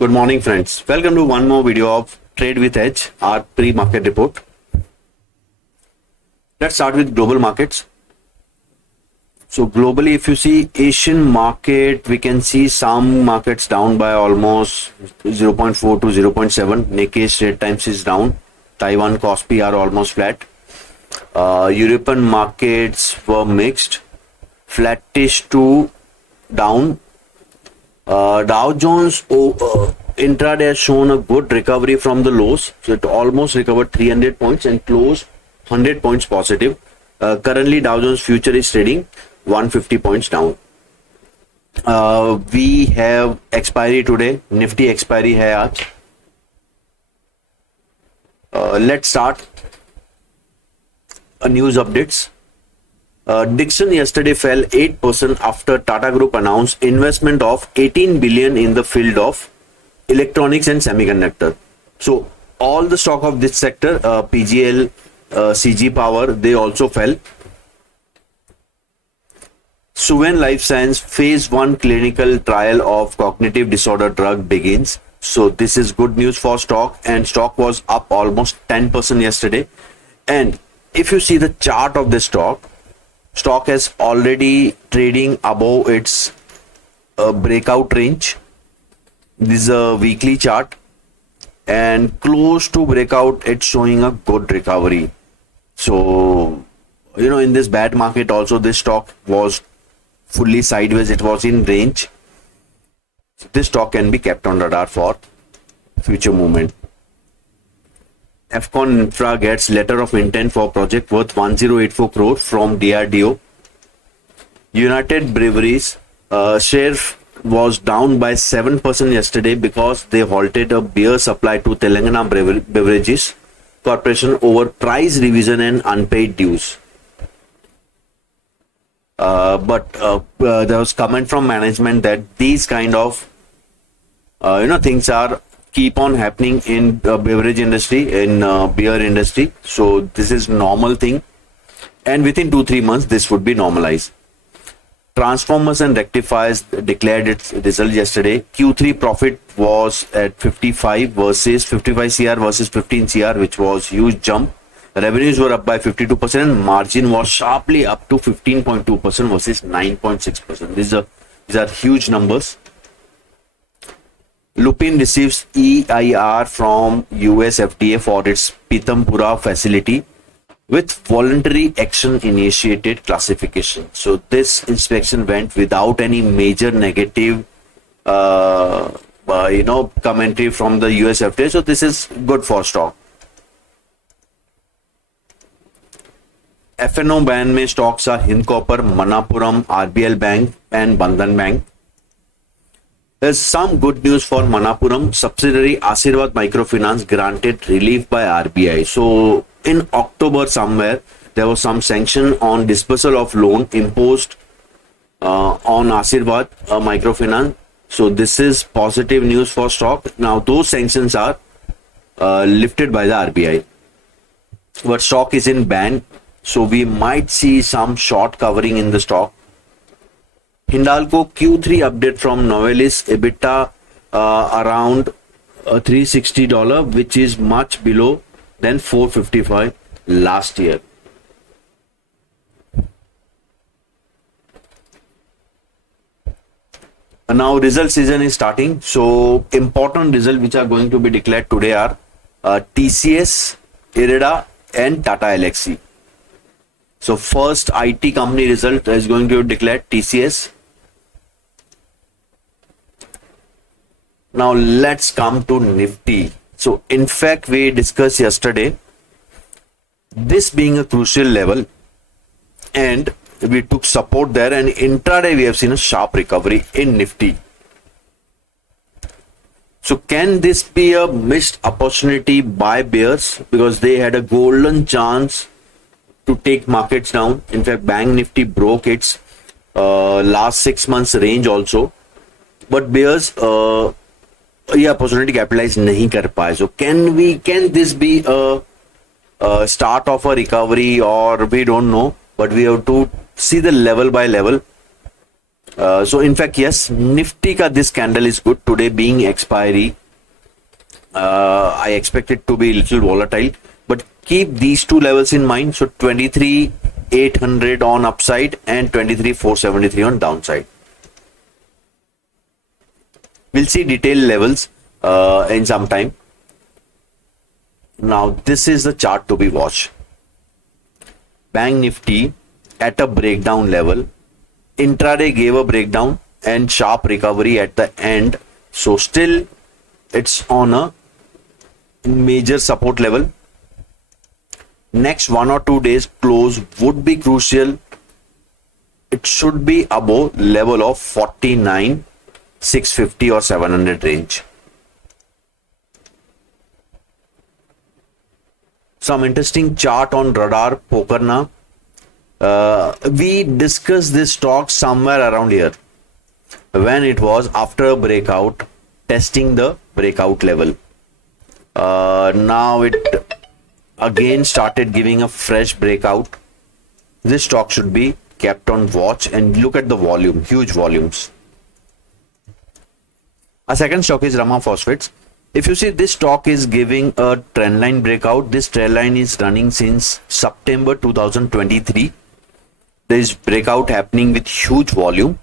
Good morning, friends. Welcome to one more video of Trade with Edge, our pre-market report. Let's start with global markets. So globally, if you see Asian market, we can see some markets down by almost 0.4 to 0.7. Nikkei Straits Times is down. Taiwan Kospi are almost flat. European markets were mixed, flattish to down. Dow Jones intraday has shown a good recovery from the lows, so it almost recovered 300 points and closed 100 points positive. Currently Dow Jones future is trading 150 points down. We have expiry today. Nifty expiry hai aaj. Let's start news updates. Dixon yesterday fell 8% after Tata Group announced investment of 18 billion in the field of electronics and semiconductor. So all the stock of this sector, PGL, CG Power, they also fell. Suven Life Science phase 1 clinical trial of cognitive disorder drug begins. So this is good news for stock, and stock was up almost 10% yesterday. And if you see the chart of the stock is already trading above its breakout range. This is a weekly chart, and close to breakout it's showing a good recovery. So in this bad market also this stock was fully sideways, it was in range. So this stock can be kept on radar for future movement. Afcon Infra gets letter of intent for project worth 1084 crore from DRDO. United Breweries share was down by 7% yesterday because they halted a beer supply to Telangana Beverages Corporation over price revision and unpaid dues. But there was comment from management that these kind of things are keep on happening in beverage industry, in beer industry. So this is normal thing, and within 2-3 months this would be normalized. Transformers and Rectifiers declared its result yesterday. Q3 profit was at 55 CR versus 15 CR, which was huge jump. Revenues were up by 52% and margin was sharply up to 15.2% versus 9.6%. These are huge numbers. Lupin receives EIR from US FDA for its Pitampura facility with voluntary action initiated classification. So this inspection went without any major negative commentary from the US FDA. So this is good for stock. FNO ban में stocks are Hind Copper, Manappuram, RBL Bank and Bandhan Bank. There's some good news for Manappuram. Subsidiary Asirvad Microfinance granted relief by RBI. So in October somewhere, there was some sanction on dispersal of loan imposed on Asirvad Microfinance. So this is positive news for stock. Now those sanctions are lifted by the RBI. But stock is in ban. So we might see some short covering in the stock. Hindalco Q3 update from Novelis, EBITDA around $360, which is much below than $455 last year. Now result season is starting. So important results which are going to be declared today are TCS, IREDA and Tata Elxsi. So first IT company result is going to be declared, TCS. Now let's come to Nifty. So in fact we discussed yesterday this being a crucial level, and we took support there, and intraday we have seen a sharp recovery in Nifty. So can this be a missed opportunity by bears, because they had a golden chance to take markets down? In fact, Bank Nifty broke its last 6 months range also, but bears ये opportunity capitalize नहीं कर पाए. So can this be a start of a recovery, or we don't know, but we have to see the level by level. So in fact, yes, Nifty ka this candle is good today being expiry. I expect it to be a little volatile, but keep these two levels in mind. So 23,800 on upside and 23,473 on downside. We'll see detailed levels in some time. Now this is the chart to be watched. Bank Nifty at a breakdown level. Intraday gave a breakdown and sharp recovery at the end. So still it's on a major support level. Next 1 or 2 days close would be crucial. It should be above level of 49,650 or 700 range. Some interesting chart on radar Pokerna. We discussed this stock somewhere around here when it was after a breakout, testing the breakout level. Now it again started giving a fresh breakout. This stock should be kept on watch, and look at the volume, huge volumes. A second stock is Rama Phosphates. If you see, this stock is giving a trend line breakout. This trend line is running since September 2023. There is breakout happening with huge volume,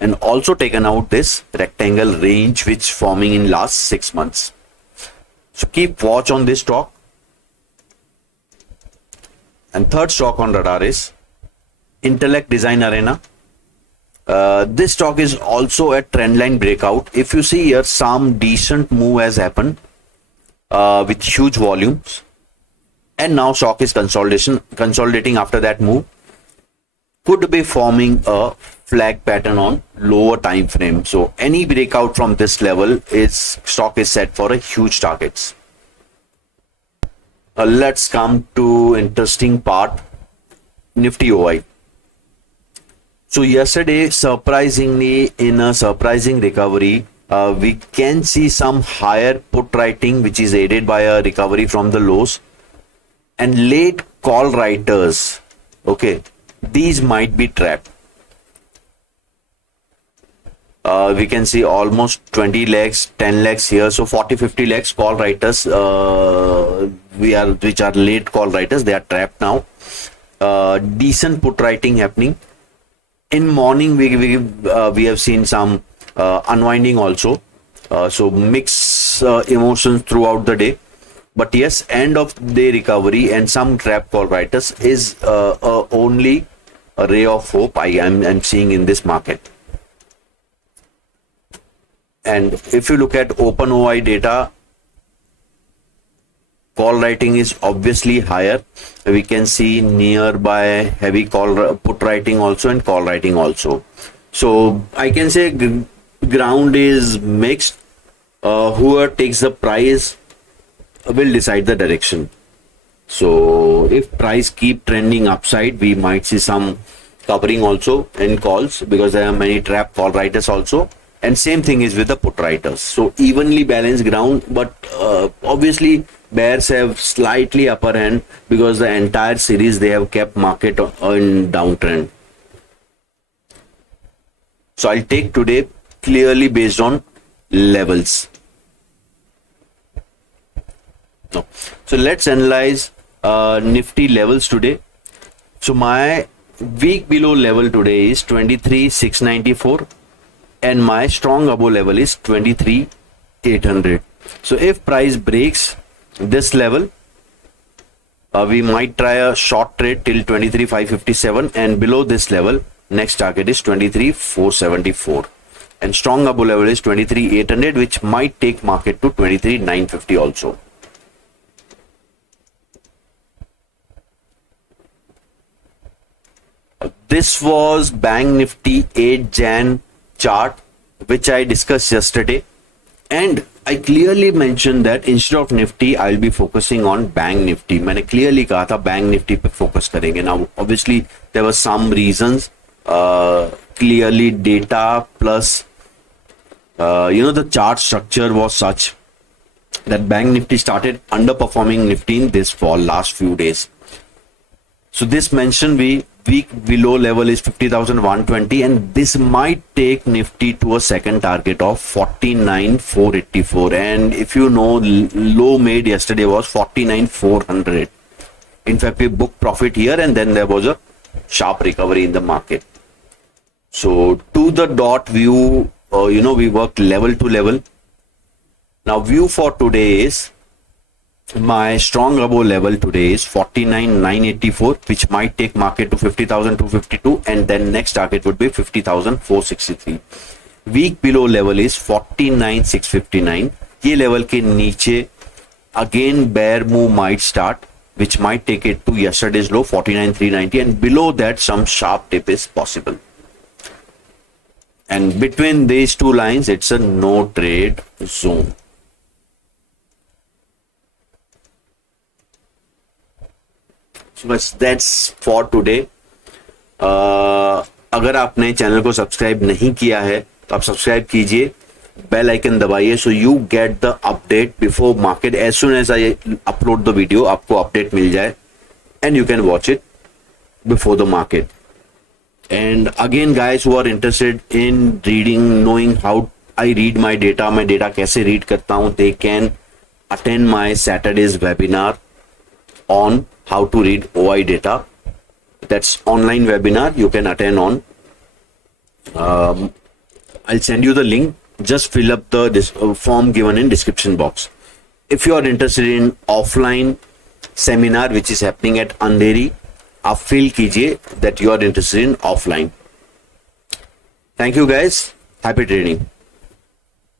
and also taken out this rectangle range which forming in last 6 months. So keep watch on this stock. And third stock on radar is Intellect Design Arena. This stock is also a trend line breakout. If you see here, some decent move has happened with huge volumes, and now stock is consolidating after that move. Could be forming a flag pattern on lower time frame. So any breakout from this level is stock is set for a huge targets. Let's come to interesting part, Nifty OI. So yesterday, surprisingly, in a surprising recovery, we can see some higher put writing which is aided by a recovery from the lows, and late call writers. Okay, these might be trapped. We can see almost 20 lakhs, 10 lakhs here. So 40-50 lakhs call writers, which are late call writers, they are trapped now. Decent put writing happening. In morning, we have seen some unwinding also. So mixed emotions throughout the day. But yes, end of day recovery and some trap call writers is only a ray of hope I'm seeing in this market. And if you look at open OI data, call writing is obviously higher. We can see nearby heavy put writing also and call writing also. So I can say ground is mixed. Whoever takes the price will decide the direction. So if price keep trending upside, we might see some covering also in calls, because there are many trap call writers also. And same thing is with the put writers. So evenly balanced ground, but obviously bears have slightly upper hand because the entire series they have kept market on downtrend. So I'll take today clearly based on levels. No. So let's analyze Nifty levels today. So my week below level today is 23,694. And my strong above level is 23,800. So if price breaks this level, we might try a short trade till 23,557, and below this level, next target is 23,474. And strong above level is 23,800, which might take market to 23,950 also. This was Bank Nifty 8 Jan chart which I discussed yesterday, and I clearly mentioned that instead of Nifty I'll be focusing on Bank Nifty. मैंने clearly कहा था Bank Nifty पे focus करेंगे. Now obviously there were some reasons, clearly data plus the chart structure was such that Bank Nifty started underperforming Nifty in this fall last few days. So this mention we week below level is 50,120, and this might take Nifty to a second target of 49,484. And if you know, low made yesterday was 49,400. In fact, we booked profit here, and then there was a sharp recovery in the market. So to the dot view, we worked level to level. Now view for today is, my strong above level today is 49,984, which might take market to 50,252, and then next target would be 50,463. Week below level is 49,659. ये level के नीचे again bear move might start, which might take it to yesterday's low 49,390, and below that some sharp dip is possible. And between these two lines, it's a no trade zone. So बस that's for today. अगर आपने channel को subscribe नहीं किया है तो आप subscribe कीजिए, बेल आइकन दबाइए, so you get the update before market. As soon as I upload the video, आपको अपडेट मिल जाए, and you can watch it before the market. And again, guys who are interested in reading, knowing how I read my data, मैं data कैसे read करता हूँ, they can attend my Saturday's webinar on how to read OI data. That's online webinar. You can attend on. I'll send you the link. Just fill up the form given in description box. If you are interested in offline seminar which is happening at Andheri, आप feel कीजिए that you are interested in offline. Thank you guys. Happy trading.